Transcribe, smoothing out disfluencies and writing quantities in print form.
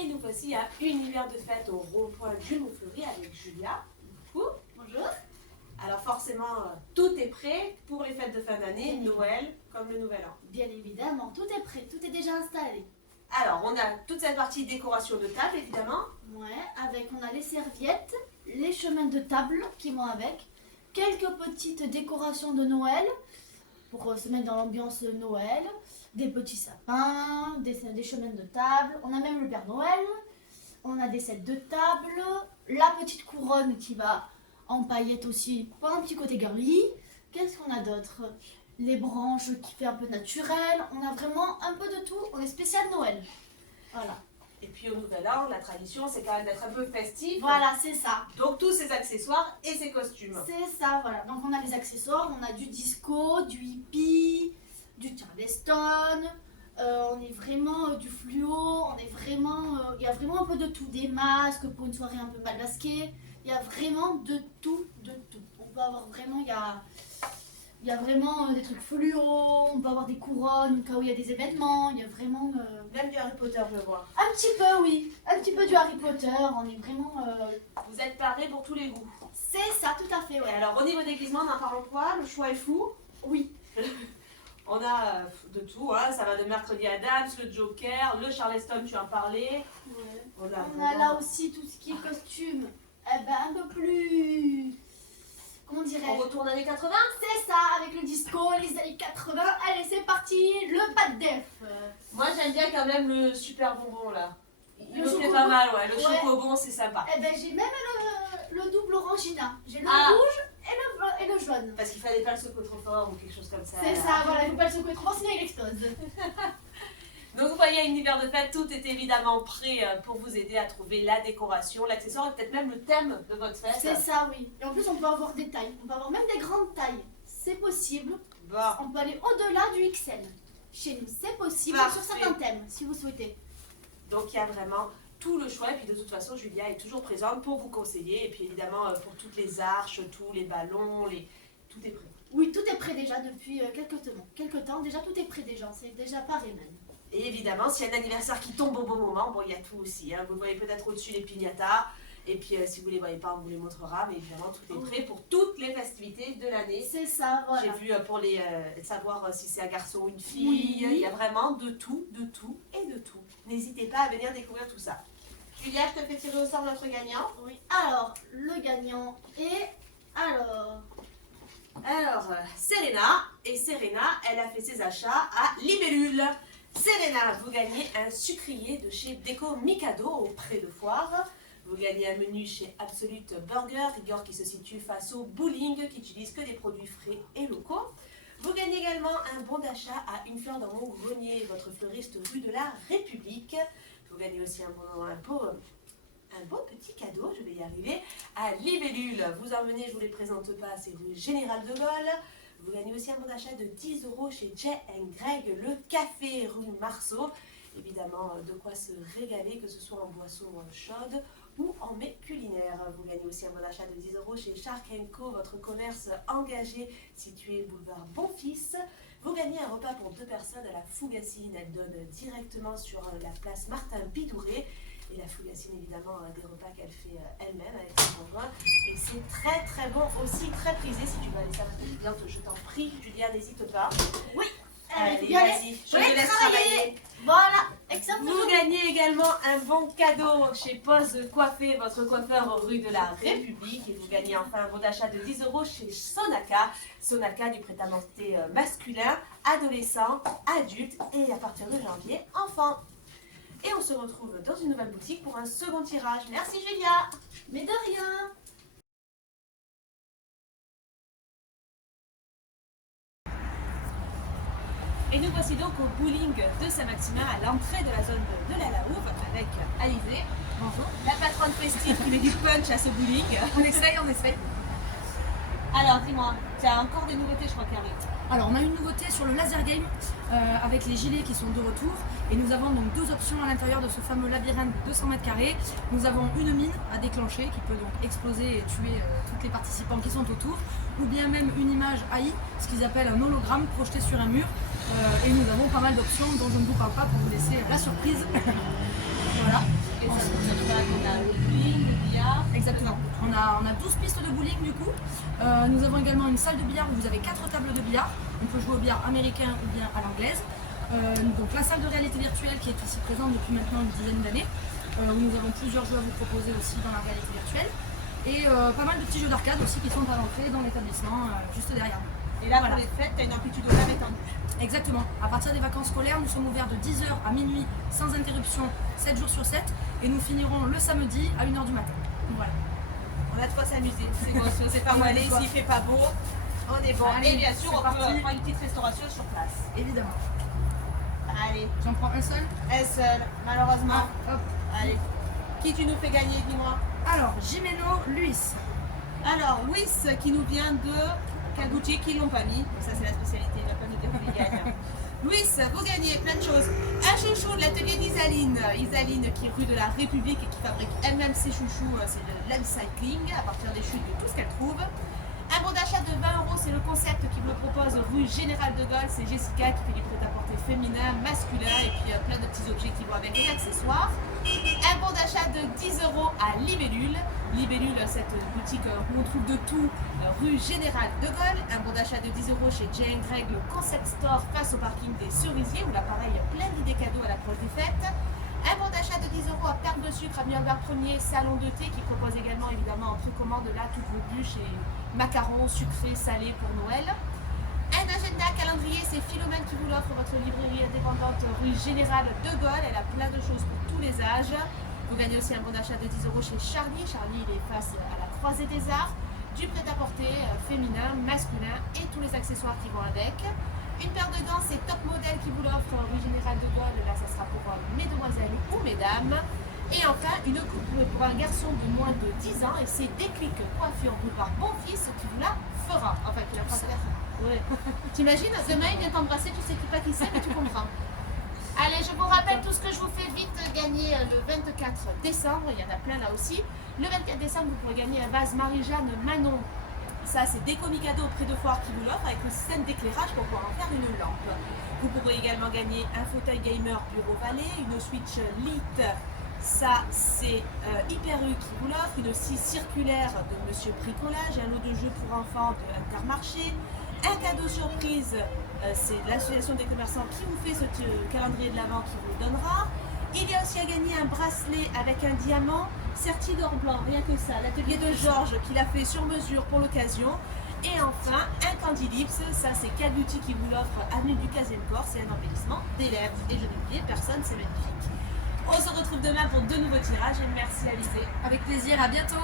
Et nous voici à Univers de fête au rond-point du Montfleury avec Julia. Coucou. Bonjour. Alors forcément, tout est prêt pour les fêtes de fin d'année, Noël comme le Nouvel An. Bien évidemment, tout est prêt, tout est déjà installé. Alors, on a toute cette partie décoration de table, évidemment. Ouais, on a les serviettes, les chemins de table qui vont avec, quelques petites décorations de Noël pour se mettre dans l'ambiance Noël, des petits sapins, des chemins de table, on a même le Père Noël, on a des sets de table, la petite couronne qui va en paillettes aussi pour un petit côté girly. Qu'est-ce qu'on a d'autre? Les branches qui fait un peu naturel, on a vraiment un peu de tout, on est spécial Noël. Voilà. Et puis au Nouvel An, la tradition, c'est quand même d'être un peu festif. Voilà, c'est ça. Donc tous ces accessoires et ces costumes. C'est ça, voilà. Donc on a les accessoires, on a du disco, du hippie, du Charleston, on est vraiment du fluo, on est vraiment, il y a vraiment un peu de tout, des masques pour une soirée un peu mal masquée, il y a vraiment de tout, de tout. On peut avoir vraiment, il y a vraiment des trucs fluo, on peut avoir des couronnes au cas où il y a des événements, il y a vraiment... Même du Harry Potter, je vois. Un petit peu, oui, un petit peu du Harry Potter, on est vraiment... Vous êtes parés pour tous les goûts. C'est ça, tout à fait, Et ouais. alors au niveau déguisement, n'en parlons pas, le choix est fou. Oui. On a de tout, hein. Ça va de Mercredi Adams, le Joker, le Charleston, tu en parlais. Ouais. On a, On a là aussi tout ce qui est costume, un peu plus... Comment On dirais-je? retourne années 80. C'est ça, avec le disco, les années 80. Allez, c'est parti, le pas de def. Moi j'aime bien quand même le super bonbon là. Il Le me plaît chocobon. pas mal, ouais. Le Ouais. chocobon, c'est sympa. Eh ben, j'ai même le double orangina. J'ai le Ah. rouge et le jaune. Parce qu'il fallait pas le secouer trop fort ou quelque chose comme ça. C'est ça, voilà, il faut pas le secouer trop fort, sinon il explose. Donc vous voyez, à Univers de fête, tout est évidemment prêt pour vous aider à trouver la décoration, l'accessoire et peut-être même le thème de votre fête. C'est ça, oui. Et en plus, on peut avoir des tailles. On peut avoir même des grandes tailles. C'est possible. Bon. On peut aller au-delà du XL. Chez nous, c'est possible Parfait. sur certains thèmes, si vous souhaitez. Donc il y a vraiment tout le choix et puis de toute façon Julia est toujours présente pour vous conseiller et puis évidemment pour toutes les arches, tous les ballons, tout est prêt. Oui, tout est prêt déjà depuis quelques temps. Déjà, tout est prêt déjà. C'est déjà paré même. Et évidemment, s'il y a un anniversaire qui tombe au bon moment, bon, il y a tout aussi. Hein. Vous voyez peut-être au-dessus les piñatas. Et puis, si vous ne les voyez pas, on vous les montrera. Mais évidemment, tout est prêt pour toutes les festivités de l'année. C'est ça, voilà. J'ai vu pour les savoir si c'est un garçon ou une fille. Oui. Il y a vraiment de tout et de tout. N'hésitez pas à venir découvrir tout ça. Julia, je te fais tirer au sort notre gagnant. Oui. Alors, le gagnant est... Alors, Serena. Et Serena, elle a fait ses achats à Libellule. Serena, vous gagnez un sucrier de chez Déco Mikado au Pré de Foire. Vous gagnez un menu chez Absolute Burger, rigueur qui se situe face au bowling, qui utilise que des produits frais et locaux. Vous gagnez également un bon d'achat à Une Fleur dans mon grenier, votre fleuriste rue de la République. Vous gagnez aussi un beau petit cadeau, je vais y arriver, à Libellule. Vous emmenez, je ne vous les présente pas, c'est rue Général de Gaulle. Vous gagnez aussi un bon d'achat de 10 € chez Jay & Greg, le café rue Marceau. Évidemment, de quoi se régaler, que ce soit en boisson chaude ou en mets culinaires. Vous gagnez aussi un bon d'achat de 10 € chez Shark & Co, votre commerce engagé situé boulevard Bonfils. Vous gagnez un repas pour 2 personnes à la Fougassine. Elle donne directement sur la place Martin Pidouret. Et la Fougassine, évidemment, des repas qu'elle fait elle-même avec son conjoint. Et c'est très très bon aussi, très prisé. Si tu veux aller ça, je t'en prie, Julia, n'hésite pas. Oui. Allez, y aller. vas-y, je te laisse travailler. Voilà, exactement. Vous gagnez également un bon cadeau chez Pose Coiffé, votre coiffeur rue de la République. Et vous gagnez enfin un bon d'achat de 10 € chez Sonaca. Sonaca du prêt-à-porter masculin, adolescent, adulte et à partir de janvier, enfant. Et on se retrouve dans une nouvelle boutique pour un second tirage. Merci Julia. Mais de rien. Et nous voici donc au bowling de Saint-Maximin, à l'entrée de la zone de la Laouve, avec Alizé. Bonjour. La patronne festive qui met du punch à ce bowling. On essaye, on essaye. Alors, dis-moi, tu as encore des nouveautés, je crois, qui arrivent. Alors, on a une nouveauté sur le laser game avec les gilets qui sont de retour. Et nous avons donc 2 options à l'intérieur de ce fameux labyrinthe de 200 mètres carrés. Nous avons une mine à déclencher qui peut donc exploser et tuer tous les participants qui sont autour. Ou bien même une image AI, ce qu'ils appellent un hologramme projeté sur un mur. Et nous avons pas mal d'options dont je ne vous parle pas pour vous laisser la surprise. Voilà. Et ça se fonctionne pas, on a le bowling, le billard. Exactement. On a 12 pistes de bowling du coup. Nous avons également une salle de billard où vous avez 4 tables de billard. On peut jouer au billard américain ou bien à l'anglaise. Donc la salle de réalité virtuelle qui est ici présente depuis maintenant une dizaine d'années. Où nous avons plusieurs jeux à vous proposer aussi dans la réalité virtuelle. Et pas mal de petits jeux d'arcade aussi qui sont à l'entrée dans l'établissement juste derrière nous. Et là, Voilà. pour les fêtes, tu as une amplitude horaire étendue. Exactement. À partir des vacances scolaires, nous sommes ouverts de 10h à minuit sans interruption 7 jours sur 7 et nous finirons le samedi à 1h du matin. Voilà. On a de quoi s'amuser. C'est bon, si on sait pas où aller, s'il fait pas beau, on est bon. Allez, Et bien sûr, c'est on peut parti. prendre une petite restauration sur place. Évidemment. Allez, J'en prends un seul. un seul, malheureusement. Hop. Allez. Qui tu nous fais gagner, dis-moi? Alors, Jimeno Luis. Alors, Louis qui nous vient de Cagoutier, qui l'ont pas mis. Donc ça, c'est la spécialité, il va pas nous dire qu'il gagne. Louis, vous gagnez plein de choses. Un chouchou de l'atelier d'Isaline. Isaline qui est rue de la République et qui fabrique elle-même ses chouchous. C'est de l'upcycling à partir des chutes de tout ce qu'elle trouve. Un bon d'achat de 20 €, c'est le concept qui me propose rue Général de Gaulle. C'est Jessica qui fait du prêt-à-porter féminin, masculin et puis plein de petits objets qui vont avec les accessoires. Un bon d'achat de 10 € à Libellule. Libellule, cette boutique où on trouve de tout, rue Général de Gaulle. Un bon d'achat de 10 € chez Jane Greg, le concept store face au parking des Cerisiers où là pareil, plein d'idées cadeaux à l'approche des fêtes. Un bon d'achat de 10 € à Perle de Sucre, à Albert Ier, salon de thé qui propose également évidemment en précommande là toutes vos bûches et macarons sucrés, salés pour Noël. Un agenda calendrier, c'est Philomène qui vous l'offre, votre librairie indépendante rue Général de Gaulle. Elle a plein de choses pour tous les âges. Vous gagnez aussi un bon d'achat de 10 € chez Charlie. Charlie, il est face à la croisée des arts. Du prêt-à-porter féminin, masculin et tous les accessoires qui vont avec. Une paire de gants, c'est Top Model qui vous l'offre rue Général de Gaulle. Là, ça sera pour mesdemoiselles ou mesdames. Et enfin, une coupe pour un garçon de moins de 10 ans. Et c'est Déclic Coiffure par mon fils qui vous la fera. Enfin, qui la fera. Ouais. T'imagines, demain il vient t'embrasser, tu sais pas qui c'est, mais tu comprends. Allez, je vous rappelle tout ce que je vous fais vite gagner le 24 décembre. Il y en a plein là aussi. Le 24 décembre, vous pourrez gagner un vase Marie-Jeanne Manon. Ça, c'est Déco Mikado auprès de Foire qui vous l'offre avec une scène d'éclairage pour pouvoir en faire une lampe. Vous pourrez également gagner un fauteuil gamer Bureau Vallée, une Switch Lite. Ça, c'est Hyper U qui vous l'offre, une scie circulaire de Monsieur Bricolage, un lot de jeux pour enfants de Intermarché, un cadeau surprise, c'est l'association des commerçants qui vous fait ce calendrier de l'Avent qui vous le donnera. Il y a aussi à gagner un bracelet avec un diamant, serti d'or blanc, rien que ça, l'atelier de Georges qui l'a fait sur mesure pour l'occasion. Et enfin, un Candy Lips, ça c'est Caguti qui vous l'offre, avenue du 15e corps, c'est un embellissement des lèvres. Et je n'ai oublié personne, c'est magnifique. On se retrouve demain pour de nouveaux tirages et merci Alizé. Avec plaisir, à bientôt.